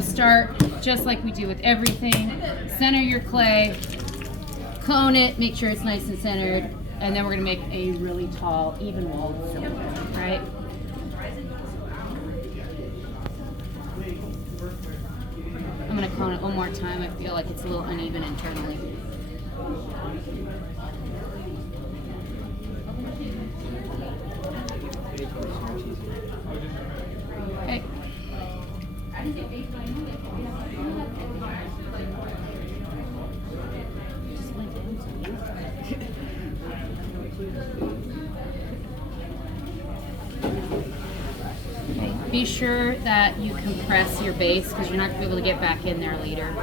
to start just like we do with everything. Center your clay, cone it, make sure it's nice and centered, and then we're going to make a really tall, even walled cylinder, right? I'm going to cone it one more time. I feel like it's a little uneven internally. Okay. Be sure that you compress your base because you're not going to be able to get back in there later.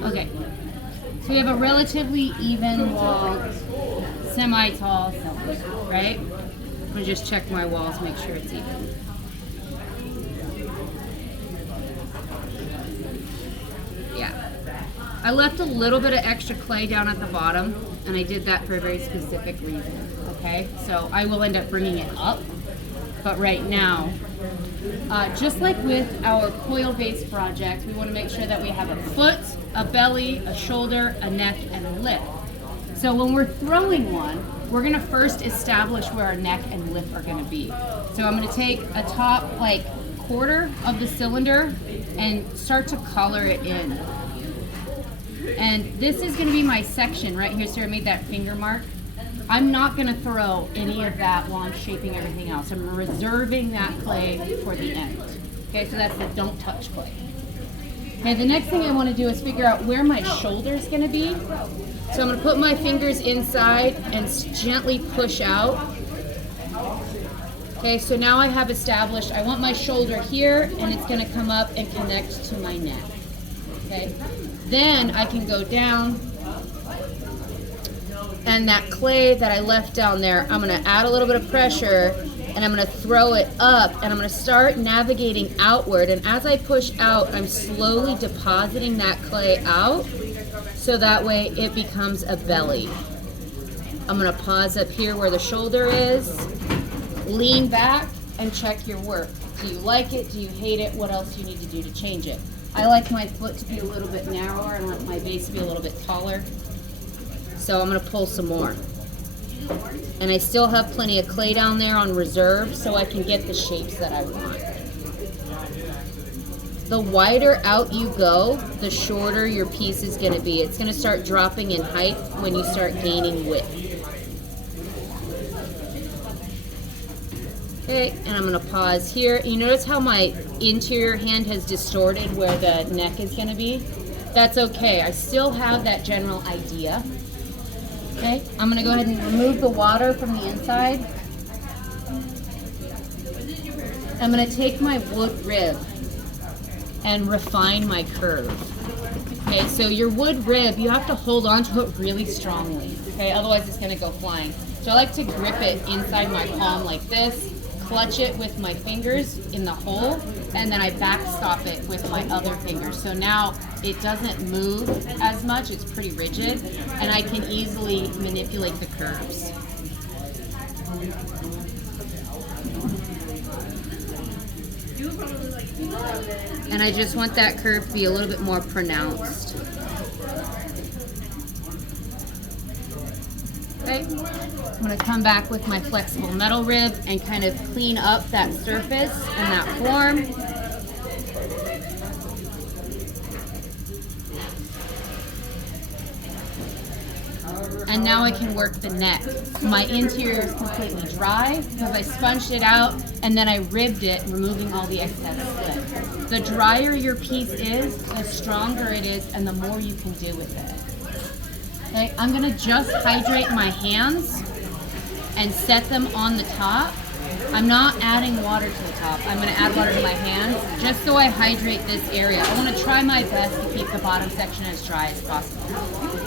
Okay, so we have a relatively even wall, semi-tall cylinder, right? I'm gonna just check my walls, make sure it's even. Yeah, I left a little bit of extra clay down at the bottom, and I did that for a very specific reason, okay? So I will end up bringing it up, but right now, just like with our coil base project, we want to make sure that we have a foot, a belly, a shoulder, a neck, and a lip. So when we're throwing one, we're going to first establish where our neck and lip are going to be. So I'm going to take a top like quarter of the cylinder and start to color it in. And this is going to be my section right here. So I made that finger mark. I'm not going to throw any of that while I'm shaping everything else. I'm reserving that clay for the end. Okay, so that's the don't touch clay. Okay, the next thing I want to do is figure out where my shoulder is going to be. So I'm going to put my fingers inside and gently push out. Okay, so now I have established, I want my shoulder here, and it's going to come up and connect to my neck. Okay, then I can go down, and that clay that I left down there, I'm going to add a little bit of pressure, and I'm going to throw it up, and I'm going to start navigating outward. And as I push out, I'm slowly depositing that clay out, so that way it becomes a belly. I'm going to pause up here where the shoulder is, lean back, and check your work. Do you like it? Do you hate it? What else do you need to do to change it? I like my foot to be a little bit narrower, and I want my base to be a little bit taller. So I'm going to pull some more. And I still have plenty of clay down there on reserve, so I can get the shapes that I want. The wider out you go, the shorter your piece is going to be. It's going to start dropping in height when you start gaining width. Okay, and I'm going to pause here. You notice how my interior hand has distorted where the neck is going to be? That's okay. I still have that general idea. Okay, I'm going to go ahead and remove the water from the inside. I'm going to take my wood rib and refine my curve. Okay, so your wood rib, you have to hold on to it really strongly. Okay, otherwise it's going to go flying. So I like to grip it inside my palm like this, clutch it with my fingers in the hole, and then I backstop it with my other fingers. So now it doesn't move as much, it's pretty rigid, and I can easily manipulate the curves. And I just want that curve to be a little bit more pronounced. Okay, I'm going to come back with my flexible metal rib and kind of clean up that surface and that form. And now I can work the neck. My interior is completely dry because I sponged it out and then I ribbed it, removing all the excess split. The drier your piece is, the stronger it is and the more you can do with it. Okay, I'm gonna just hydrate my hands and set them on the top. I'm not adding water to the top. I'm gonna add water to my hands just so I hydrate this area. I wanna try my best to keep the bottom section as dry as possible.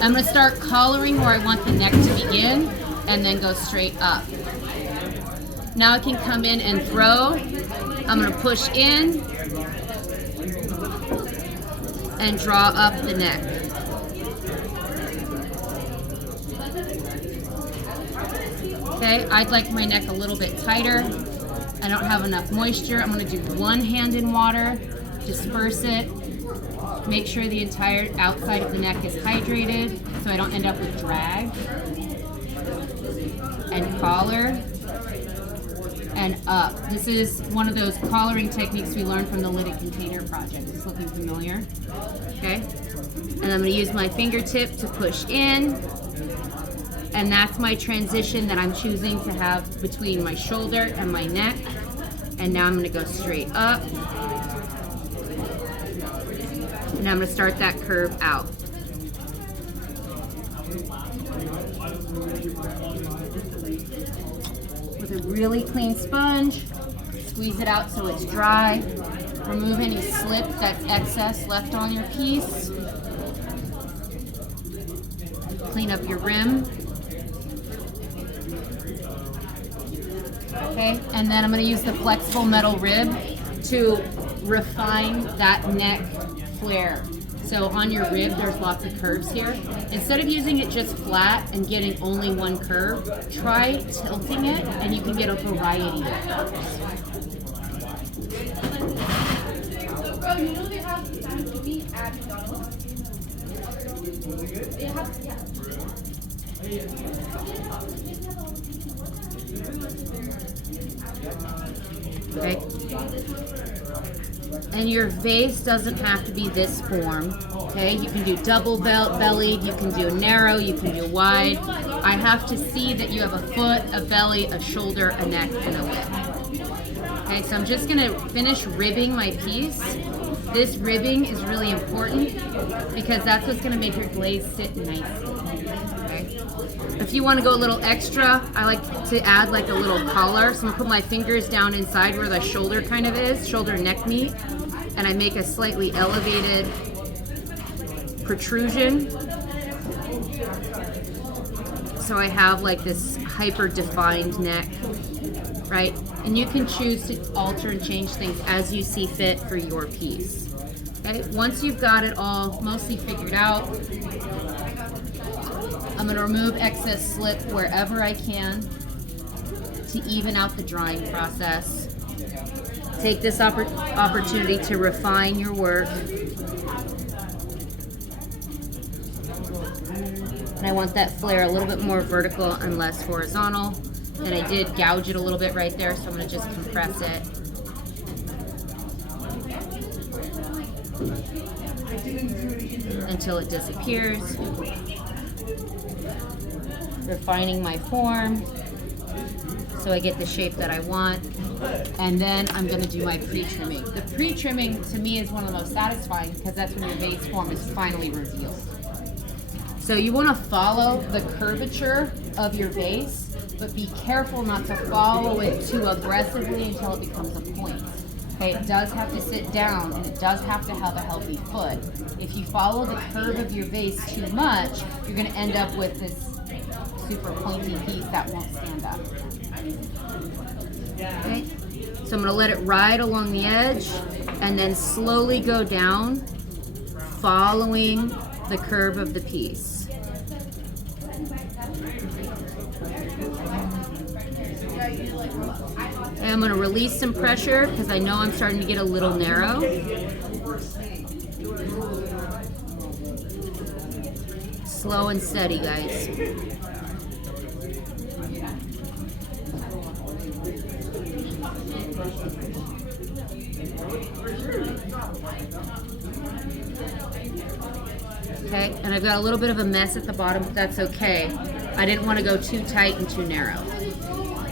I'm gonna start collaring where I want the neck to begin and then go straight up. Now I can come in and throw. I'm gonna push in and draw up the neck. Okay, I'd like my neck a little bit tighter. I don't have enough moisture. I'm gonna do one hand in water, disperse it, make sure the entire outside of the neck is hydrated so I don't end up with drag. And collar and up. This is one of those collaring techniques we learned from the lidded container project. It's looking familiar. Okay, and I'm gonna use my fingertip to push in. And that's my transition that I'm choosing to have between my shoulder and my neck. And now I'm gonna go straight up. And I'm gonna start that curve out. With a really clean sponge, squeeze it out so it's dry. Remove any slip that's excess left on your piece. Clean up your rim. Okay, and then I'm going to use the flexible metal rib to refine that neck flare. So on your rib, there's lots of curves here. Instead of using it just flat and getting only one curve, try tilting it and you can get a variety of curves. Oh, you know they have meat at McDonald's? They have, yeah. Okay. And your vase doesn't have to be this form. Okay, you can do double bellied, you can do narrow, you can do wide. I have to see that you have a foot, a belly, a shoulder, a neck, and a lip. Okay, so I'm just gonna finish ribbing my piece. This ribbing is really important because that's what's gonna make your glaze sit nicely. Okay. If you want to go a little extra, I like to add like a little collar. So I'm gonna put my fingers down inside where the shoulder kind of is, shoulder neck meet, and I make a slightly elevated protrusion. So I have like this hyper defined neck, right? And you can choose to alter and change things as you see fit for your piece. Okay, once you've got it all mostly figured out, I'm going to remove excess slip wherever I can to even out the drying process. Take this opportunity to refine your work. And I want that flare a little bit more vertical and less horizontal. And I did gouge it a little bit right there, so I'm going to just compress it. Until it disappears. Refining my form so I get the shape that I want, and then I'm going to do my pre-trimming. The pre-trimming to me is one of the most satisfying because that's when your vase form is finally revealed. So you want to follow the curvature of your vase, but be careful not to follow it too aggressively until it becomes a point. Okay, it does have to sit down and it does have to have a healthy foot. If you follow the curve of your vase too much, you're going to end up with this super pointy piece that won't stand up. Okay, so I'm going to let it ride along the edge and then slowly go down, following the curve of the piece. And I'm going to release some pressure because I know I'm starting to get a little narrow. Slow and steady, guys. Okay, and I've got a little bit of a mess at the bottom, but that's okay. I didn't want to go too tight and too narrow.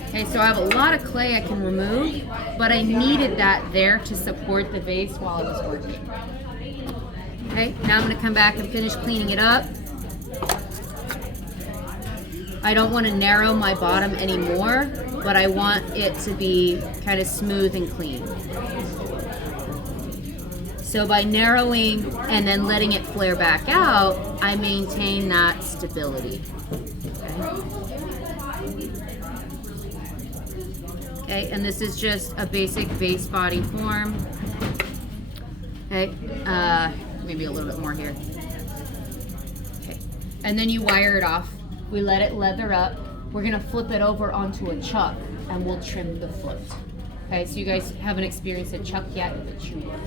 Okay, so I have a lot of clay I can remove, but I needed that there to support the vase while I was working. Okay, now I'm going to come back and finish cleaning it up. I don't want to narrow my bottom anymore, but I want it to be kind of smooth and clean. So by narrowing and then letting it flare back out, I maintain that stability. Okay, and this is just a basic vase body form. Okay, maybe a little bit more here. Okay, and then you wire it off. We let it leather up. We're gonna flip it over onto a chuck and we'll trim the foot. Okay, so you guys haven't experienced a chuck yet, but you will.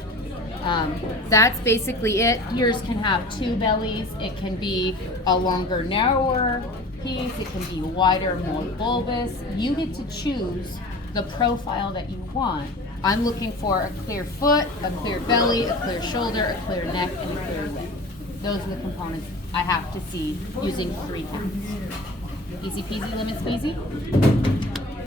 That's basically it. Yours can have two bellies. It can be a longer, narrower piece. It can be wider, more bulbous. You get to choose the profile that you want. I'm looking for a clear foot, a clear belly, a clear shoulder, a clear neck, and a clear lip. Those are the components I have to see using 3 hands. Easy peasy, lemon squeezy.